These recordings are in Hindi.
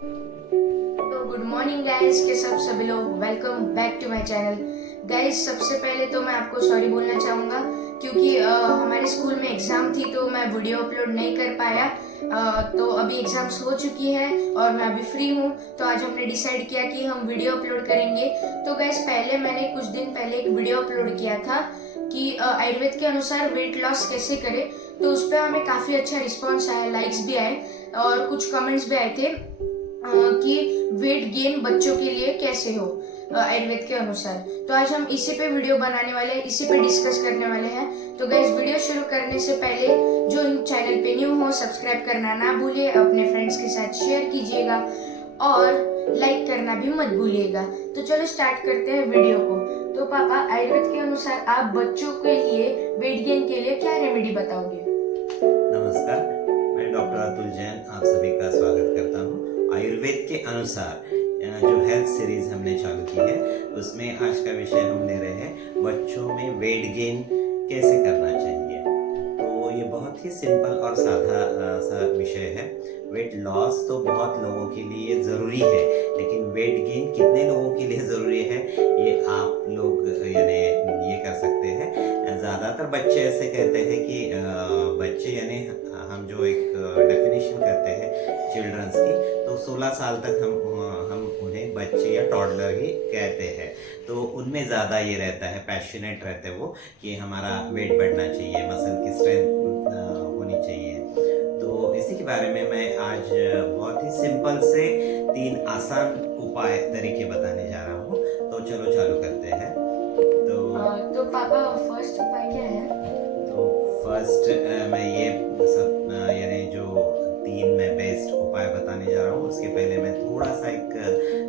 तो गुड मॉर्निंग गाइस, के सब सभी लोग welcome back to my channel. Guys, सबसे पहले तो मैं आपको सॉरी बोलना चाहूँगा क्योंकि हमारे स्कूल में एग्ज़ाम थी तो मैं वीडियो अपलोड नहीं कर पाया। तो अभी एग्ज़ाम्स हो चुकी है और मैं अभी फ्री हूँ, तो आज हमने डिसाइड किया कि हम वीडियो अपलोड करेंगे। तो गाइस, पहले मैंने कुछ दिन पहले एक वीडियो अपलोड किया था कि आयुर्वेद के अनुसार वेट लॉस कैसे करें। तो उस पर हमें काफ़ी अच्छा रिस्पॉन्स आया, लाइक्स भी आए और कुछ कमेंट्स भी आए थे कि वेट गेन बच्चों के लिए कैसे हो आयुर्वेद के अनुसार। तो आज हम इसी पे वीडियो बनाने वाले हैं, इसी पे डिस्कस करने वाले हैं। तो गाइस, वीडियो शुरू करने से पहले जो चैनल पे न्यू हो सब्सक्राइब करना ना भूलिए, अपने फ्रेंड्स के साथ शेयर कीजिएगा और लाइक करना भी मत भूलिएगा। तो चलो स्टार्ट करते हैं वीडियो को। तो पापा, आयुर्वेद के अनुसार आप बच्चों के लिए वेट गेन के लिए क्या रेमेडी बताओगे? नमस्कार, मैं डॉक्टर अतुल जैन आप सभी का स्वागत करता हूँ। आयुर्वेद के अनुसार जो हेल्थ सीरीज हमने चालू की है उसमें आज का विषय हम ले रहे हैं बच्चों में वेट गेन कैसे करना चाहिए। तो ये बहुत ही सिंपल और सादा सा विषय है। वेट लॉस तो बहुत लोगों के लिए ज़रूरी है, लेकिन वेट गेन कितने लोगों के लिए ज़रूरी है ये आप लोग यानी ये कर सकते हैं। ज़्यादातर बच्चे ऐसे कहते हैं कि बच्चे यानी हम जो एक डेफिनेशन करते हैं चिल्ड्रंस की, तो 16 साल तक हम उन्हें बच्चे या टॉडलर ही कहते हैं। तो उनमें ज़्यादा ये रहता है, पैशनेट रहते हैं वो कि हमारा वेट बढ़ना चाहिए, मसल की स्ट्रेंथ होनी चाहिए। तो इसी के बारे में मैं आज बहुत ही सिंपल से 3 आसान उपाय तरीके बताने जा रहा हूँ। तो चलो चालू करते हैं। तो पापा, फर्स्ट उपाय क्या है? तो फर्स्ट मैं ये सब यानी जो 3 मैं बेस्ट उपाय बताने जा रहा हूँ, उसके पहले मैं थोड़ा सा एक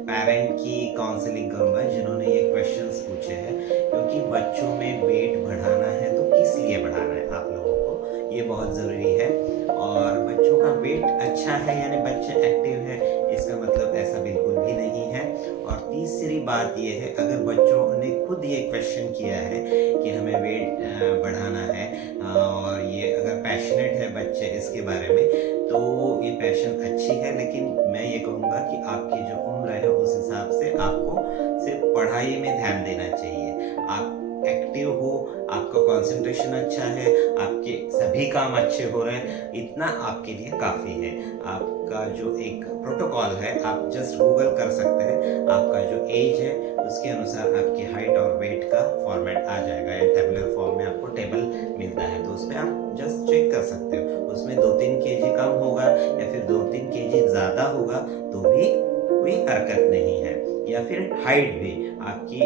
पेरेंट की काउंसलिंग करूँगा जिन्होंने ये क्वेश्चंस पूछे हैं। क्योंकि बच्चों में वेट बढ़ाना है तो किस लिए बढ़ाना है आप लोगों को, ये बहुत ज़रूरी है। और बच्चों का वेट अच्छा है यानी बच्चे एक्टिव है, इसका मतलब ऐसा बिल्कुल भी नहीं है। और तीसरी बात ये है, अगर बच्चों ने खुद ये क्वेश्चन किया है कि हमें वेट बढ़ाना है और ये अगर पैशनेट है बच्चे इसके बारे में, तो ये पैशन अच्छी है। लेकिन मैं ये कहूँगा कि आपकी जो उम्र है उस हिसाब से आपको सिर्फ पढ़ाई में ध्यान देना चाहिए। आप एक्टिव हो, आपका कंसंट्रेशन अच्छा है, आपके सभी काम अच्छे हो रहे हैं, इतना आपके लिए काफ़ी है। आपका जो एक प्रोटोकॉल है आप जस्ट गूगल कर सकते हैं, आपका जो एज है उसके अनुसार आपकी हाइट और वेट का फॉर्मेट आ जाएगा या टेबुलर फॉर्म में आपको टेबल मिलता है, तो उस पर आप जस्ट चेक कर सकते हो। उसमें 2-3 केजी कम होगा या फिर 2-3 केजी ज़्यादा होगा तो भी कोई हरकत नहीं है। या फिर हाइट भी आपकी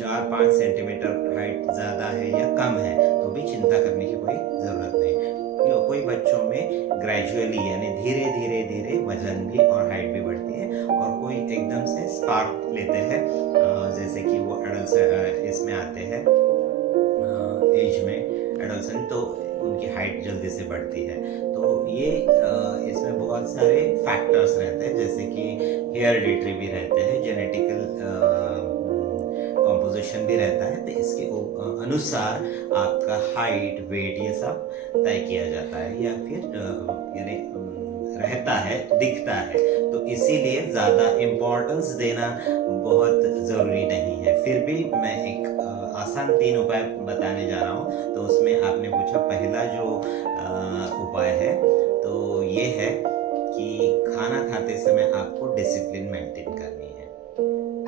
4-5 सेंटीमीटर हाइट ज़्यादा है या कम है तो भी चिंता करने की कोई ज़रूरत नहीं। कोई बच्चों में ग्रेजुअली यानी धीरे धीरे धीरे वजन भी और हाइट भी बढ़ती है, और कोई एकदम से स्पार्क लेते हैं जैसे कि वो एडल्ट इसमें आते हैं एज में एडल्ट, तो उनकी हाइट जल्दी से बढ़ती है। तो ये इसमें बहुत सारे फैक्टर्स रहते हैं, जैसे कि हेरिडिटरी भी रहते हैं, जेनेटिकल कंपोजिशन भी रहता है। तो इसके अनुसार आपका हाइट वेट ये सब तय किया जाता है या फिर यानी रहता है, दिखता है। तो इसीलिए ज़्यादा इम्पोर्टेंस देना बहुत ज़रूरी नहीं है। फिर भी मैं एक आसान 3 उपाय बताने जा रहा हूँ। तो उसमें आपने पूछा पहला जो उपाय है तो ये है कि खाना खाते समय आपको डिसिप्लिन मेंटेन करनी है।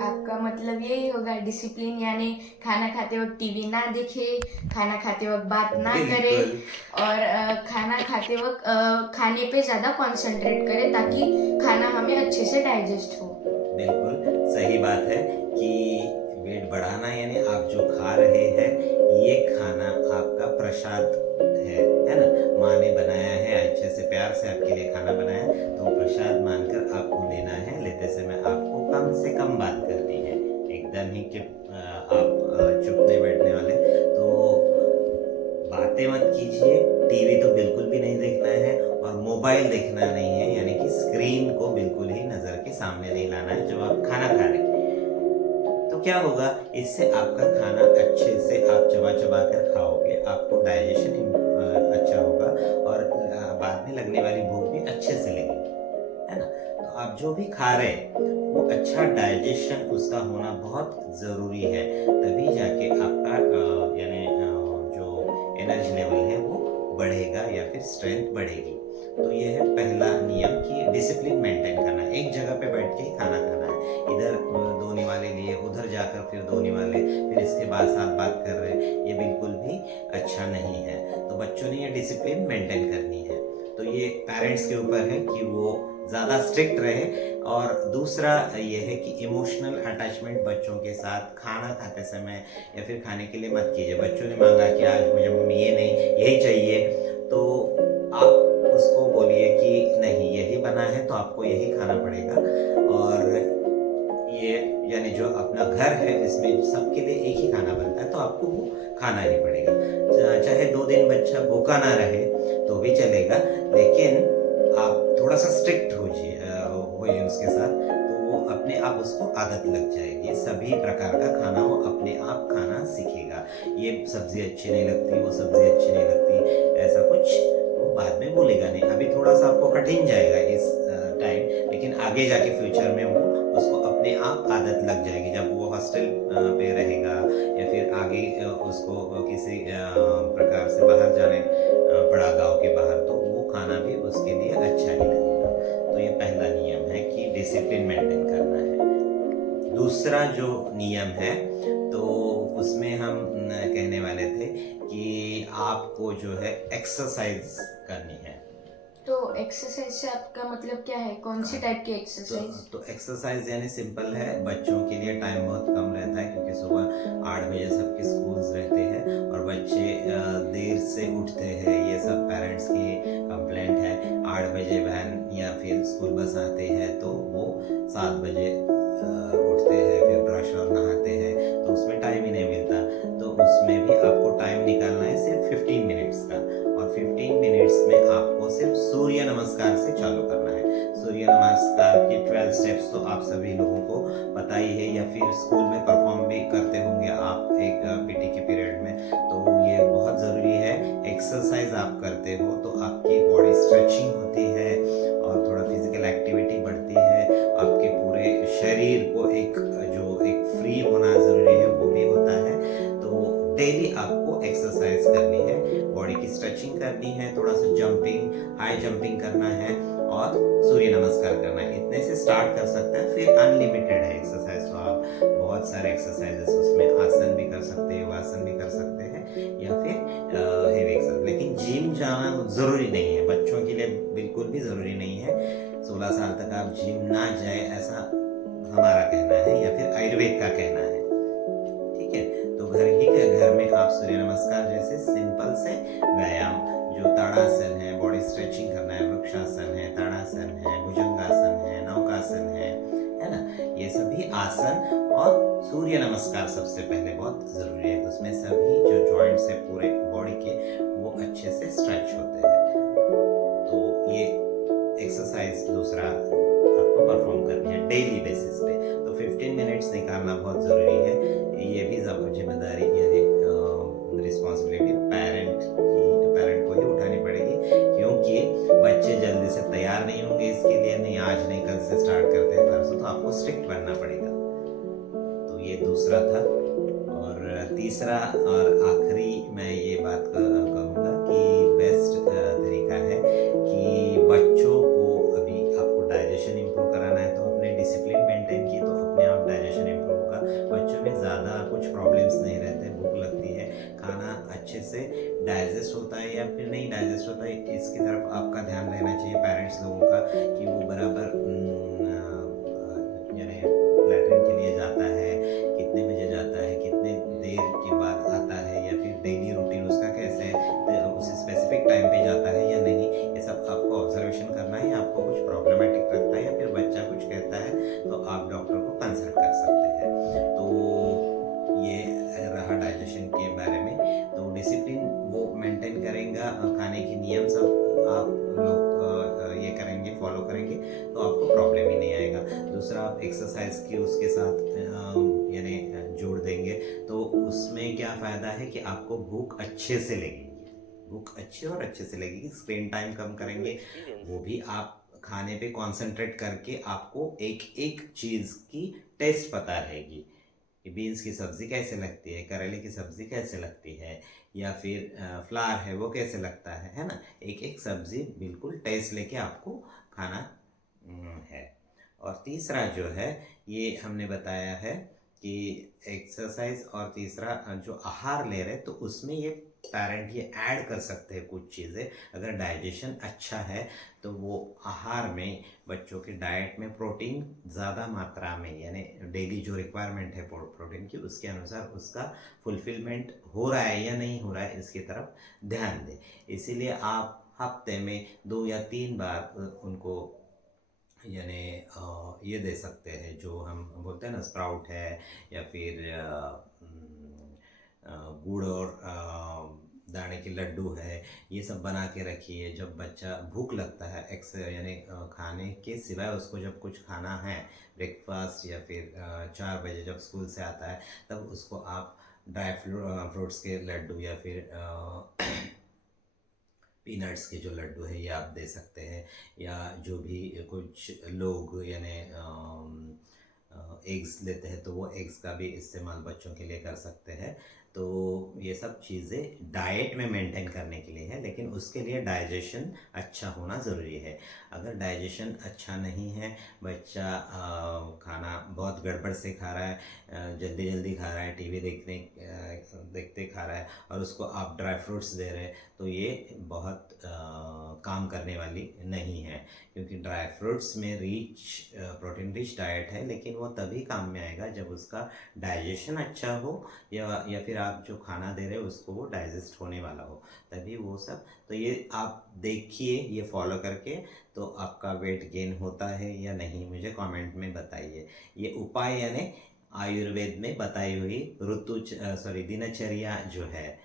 आपका मतलब यही होगा डिसिप्लिन, यानी खाना खाते वक्त टीवी ना देखे, खाना खाते वक्त बात ना करे और खाना खाते वक्त खाने पे ज़्यादा कंसंट्रेट करे ताकि खाना हमें अच्छे से डाइजेस्ट हो। बिल्कुल सही बात है कि वेट बढ़ाना यानी आप जो खा रहे हैं ये खाना आपका प्रसाद है ना। माँ ने बनाया है, अच्छे से प्यार से आपके लिए खाना बनाया है, तो प्रसाद मानकर आपको लेना है। लेते समय आपको कम से कम बात करनी है, एकदम ही कि आप चुप नहीं बैठने वाले। तो बातें मत कीजिए, टीवी तो बिल्कुल भी नहीं देखना है और मोबाइल देखना नहीं है, यानी कि स्क्रीन को बिल्कुल ही नज़र के सामने नहीं लाना है जब आप खाना खा रहे हैं। तो क्या होगा, इससे आपका खाना अच्छे से आप चबा चबा कर खाओगे, आपको डाइजेशन अच्छा होगा और बाद में लगने वाली भूख भी अच्छे से लगेगी, है ना। तो आप जो भी खा रहे हैं वो अच्छा डाइजेशन उसका होना बहुत ज़रूरी है, तभी जाके आपका जो एनर्जी लेवल है वो बढ़ेगा या फिर स्ट्रेंथ बढ़ेगी। तो ये है पहला नियम कि डिसिप्लिन मेंटेन करना है। एक जगह पे बैठ के ही खाना खाना है, इधर दो निवाले लिए, उधर जाकर फिर दो निवाले, फिर इसके बाद साथ बात कर रहे हैं, ये बिल्कुल भी अच्छा नहीं है। तो बच्चों ने ये डिसिप्लिन मेंटेन करनी है। तो ये पेरेंट्स के ऊपर है कि वो ज़्यादा स्ट्रिक्ट रहे। और दूसरा ये है कि इमोशनल अटैचमेंट बच्चों के साथ खाना खाते समय या फिर खाने के लिए मत कीजिए। बच्चों ने मांगा कि आज मुझे मम्मी ये नहीं यही चाहिए, तो आप उसको बोलिए कि नहीं यही बना है तो आपको यही खाना पड़ेगा। और ये यानी जो अपना घर है इसमें सबके लिए एक ही खाना बनता है, तो आपको वो खाना ही पड़ेगा। चाहे 2 दिन बच्चा भूखा ना रहे तो भी चलेगा, लेकिन आप थोड़ा सा स्ट्रिक्ट होइए उसके साथ, तो वो अपने आप उसको आदत लग जाएगी। सभी प्रकार का खाना वो अपने आप खाना सीखेगा। ये सब्जी अच्छी नहीं लगती, वो सब्जी अच्छी नहीं लगती, ऐसा कुछ वो बाद में बोलेगा नहीं। अभी थोड़ा सा आपको कठिन जाएगा इस टाइम, लेकिन आगे जाके फ्यूचर में वो उसको अपने आप आदत लग जाएगी। जब वो हॉस्टल पे रहेगा या फिर आगे उसको किसी प्रकार से बाहर जाने पड़ा गांव के बाहर, तो वो खाना भी उसके लिए अच्छा ही लगेगा। तो ये पहला नियम है कि डिसिप्लिन मेंटेन करना है। दूसरा जो नियम है तो उसमें हम कहने वाले थे कि आपको जो है एक्सरसाइज करनी है। तो एक्सरसाइज से आपका मतलब क्या है, कौन सी टाइप की एक्सरसाइज? तो एक्सरसाइज यानी सिंपल है, बच्चों के लिए टाइम बहुत कम रहता है क्योंकि सुबह 8 बजे सबके स्कूल्स रहते हैं और बच्चे देर से उठते हैं। ये सब पेरेंट्स की कंप्लेंट है। 8 बजे वैन या फिर स्कूल बस आते हैं तो वो 7 बजे उठते हैं, फिर ब्रश और नहाते हैं, तो उसमें टाइम ही नहीं मिलता। तो उसमें भी आपको टाइम निकालना है सिर्फ 15 मिनट्स का, और 15 मिनट्स में आपको सिर्फ सूर्य नमस्कार से चालू करना है। सूर्य नमस्कार की 12 स्टेप्स तो आप सभी लोगों को पता ही है, या फिर स्कूल में परफॉर्म भी करते होंगे आप एक पीटी के पीरियड में। तो ये बहुत ज़रूरी है। एक्सरसाइज आप करते हो तो आपकी बॉडी स्ट्रेचिंग होती है और थोड़ा फिजिकल एक्टिविटी बढ़ती है। आपके पूरे शरीर को एक फ्री होना ज़रूरी है, वो भी होता है। तो डेली आपको एक्सरसाइज करनी है, बॉडी की स्ट्रेचिंग करनी है, थोड़ा सा जंपिंग, हाई जंपिंग करना है और सूर्य नमस्कार करना है। इतने से स्टार्ट कर सकते हैं, फिर अनलिमिटेड है एक्सरसाइज। तो आप बहुत सारे एक्सरसाइजेस उसमें आसन भी कर सकते हैं, योगासन भी कर सकते हैं, या फिर हेवी एक्सरसाइज। लेकिन जिम जाना ज़रूरी नहीं है, बच्चों के लिए बिल्कुल भी ज़रूरी नहीं है। 16 साल तक आप जिम ना जाए ऐसा हमारा कहना है, या फिर आयुर्वेद का कहना है। ठीक है, तो घर में आप सूर्य नमस्कार जैसे सिंपल से व्यायाम, जो ताड़ासन है, बॉडी स्ट्रेचिंग करना है, वृक्षासन है, ताड़ासन है, भुजंगासन है, नौकासन है ना, ये सभी आसन और सूर्य नमस्कार सबसे पहले बहुत जरूरी है। उसमें सभी जो जॉइंट्स है पूरे बॉडी के वो अच्छे से स्ट्रेच होते हैं। तो ये एक्सरसाइज दूसरा आपको परफॉर्म करनी है डेली बेसिस पे। तो 15 मिनट्स निकालना बहुत ज़रूरी है। ये भी जिम्मेदारी यानी रिस्पॉन्सिबिलिटी पेरेंट को ही उठानी पड़ेगी, क्योंकि बच्चे जल्दी से तैयार नहीं होंगे इसके लिए। नहीं आज नहीं कल से स्टार्ट करते हैं, परसों, तो आपको स्ट्रिक्ट बनना पड़ेगा। तो ये दूसरा था। और तीसरा और आखिरी मैं ये बात कहूँगा कि बेस्ट तरीका है कि बच्चों को अभी आपको डाइजेशन इम्प्रूव कराना है, तो अपने डिसिप्लिन मेंटेन की तो अपने आप डाइजेशन इम्प्रूव होगा। बच्चों में ज़्यादा कुछ प्रॉब्लम्स नहीं रहते, भूख लगती है, खाना अच्छे से डाइजेस्ट होता है या फिर नहीं डाइजेस्ट होता है, इसकी तरफ आपका ध्यान रहना चाहिए पेरेंट्स लोगों का, कि वो बराबर यानी लैट्रिन के लिए जाता है, कितने बजे जाता है, कितने देर के बाद आता है, या फिर डेली रूटीन उसका कैसे है, उसी स्पेसिफिक टाइम पे जाता है या नहीं, ये सब आपको ऑब्जर्वेशन करना है। आपको कुछ प्रॉब्लमेटिक लगता है या फिर बच्चा कुछ कहता है तो आप डॉक्टर को कंसल्ट कर सकते हैं। तो ये रहा डाइजेशन के बारे में। तो डिसिप्लिन वो मेंटेन करेगा, खाने के नियम सब आप लोग ये करेंगे, फॉलो करेंगे, तो आपको प्रॉब्लम ही नहीं आएगा। दूसरा, आप एक्सरसाइज की उसके साथ यानी जोड़ देंगे तो उसमें क्या फ़ायदा है कि आपको भूख अच्छे से लगेगी, भूख अच्छे और अच्छे से लगेगी। स्क्रीन टाइम कम करेंगे, वो भी आप खाने पे कंसंट्रेट करके आपको एक एक चीज़ की टेस्ट पता रहेगी कि बीन्स की सब्ज़ी कैसे लगती है, करेले की सब्ज़ी कैसे लगती है, या फिर फ्लावर है वो कैसे लगता है ना। एक एक सब्ज़ी बिल्कुल टेस्ट लेके आपको खाना है। और तीसरा जो है ये हमने बताया है कि एक्सरसाइज, और तीसरा जो आहार ले रहे तो उसमें ये पेरेंट ये ऐड कर सकते हैं कुछ चीज़ें। अगर डाइजेशन अच्छा है तो वो आहार में बच्चों के डाइट में प्रोटीन ज़्यादा मात्रा में, यानी डेली जो रिक्वायरमेंट है प्रोटीन की, उसके अनुसार उसका फुलफिलमेंट हो रहा है या नहीं हो रहा है, इसकी तरफ ध्यान दें। इसीलिए आप हफ्ते में 2 या 3 बार उनको यानी ये दे सकते हैं, जो हम बोलते हैं ना स्प्राउट है, या फिर गुड़ और दाने के लड्डू है, ये सब बना के रखिए। जब बच्चा भूख लगता है यानी खाने के सिवाय उसको जब कुछ खाना है, ब्रेकफास्ट या फिर 4 बजे जब स्कूल से आता है, तब उसको आप ड्राई फ्रूट्स के लड्डू या फिर पीनट्स के जो लड्डू है ये आप दे सकते हैं। या जो भी कुछ लोग यानी एग्स लेते हैं तो वो एग्स का भी इस्तेमाल बच्चों के लिए कर सकते हैं। तो ये सब चीज़ें डाइट में मेंटेन करने के लिए है, लेकिन उसके लिए डाइजेशन अच्छा होना ज़रूरी है। अगर डाइजेशन अच्छा नहीं है, बच्चा खाना बहुत गड़बड़ से खा रहा है, जल्दी जल्दी खा रहा है, टीवी देखते खा रहा है, और उसको आप ड्राई फ्रूट्स दे रहे हैं, तो ये बहुत काम करने वाली नहीं है। क्योंकि ड्राई फ्रूट्स में प्रोटीन रिच डाइट है, लेकिन वो तभी काम में आएगा जब उसका डाइजेशन अच्छा हो, या फिर आप जो खाना दे रहे हो उसको वो डाइजेस्ट होने वाला हो, तभी वो सब। तो ये आप देखिए, ये फॉलो करके तो आपका वेट गेन होता है या नहीं, मुझे कमेंट में बताइए। ये उपाय यानी आयुर्वेद में बताई हुई दिनचर्या जो है,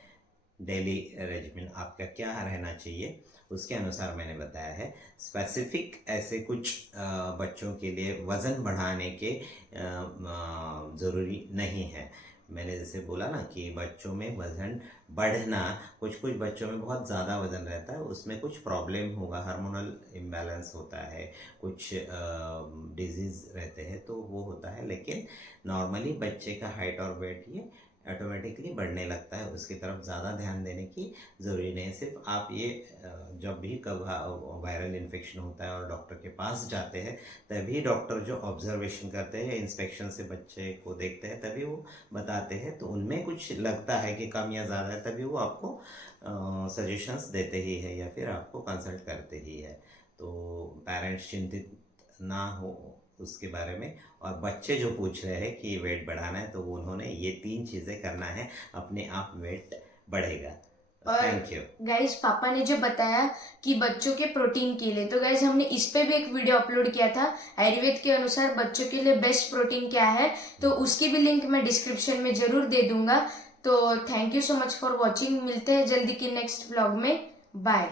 डेली रेजिमेंट आपका क्या रहना चाहिए, उसके अनुसार मैंने बताया है। स्पेसिफिक ऐसे कुछ बच्चों के लिए वज़न बढ़ाने के ज़रूरी नहीं है। मैंने जैसे बोला ना कि बच्चों में वज़न बढ़ना, कुछ बच्चों में बहुत ज़्यादा वज़न रहता है, उसमें कुछ प्रॉब्लम होगा, हार्मोनल इम्बैलेंस होता है, कुछ डिजीज़ रहते हैं, तो वो होता है। लेकिन नॉर्मली बच्चे का हाइट और वेट ये ऑटोमेटिकली बढ़ने लगता है, उसकी तरफ ज़्यादा ध्यान देने की ज़रूरी नहीं है। सिर्फ आप ये जब भी वायरल इन्फेक्शन होता है और डॉक्टर के पास जाते हैं, तभी डॉक्टर जो ऑब्जर्वेशन करते हैं, इंस्पेक्शन से बच्चे को देखते हैं, तभी वो बताते हैं। तो उनमें कुछ लगता है कि कम या ज़्यादा है, तभी वो आपको सजेशंस देते ही है या फिर आपको कंसल्ट करते ही है। तो पेरेंट्स चिंतित ना हो उसके बारे में। और बच्चे जो पूछ रहे हैं कि वेट बढ़ाना है, तो उन्होंने ये 3 चीज़ें करना है, अपने आप वेट बढ़ेगा। और थैंक यू। गाइज पापा ने जो बताया कि बच्चों के प्रोटीन के लिए, तो गाइज हमने इस पे भी एक वीडियो अपलोड किया था, आयुर्वेद के अनुसार बच्चों के लिए बेस्ट प्रोटीन क्या है, तो उसकी भी लिंक मैं डिस्क्रिप्शन में जरूर दे दूंगा। तो thank you so much for watching. मिलते हैं जल्दी की नेक्स्ट व्लॉग में। बाय।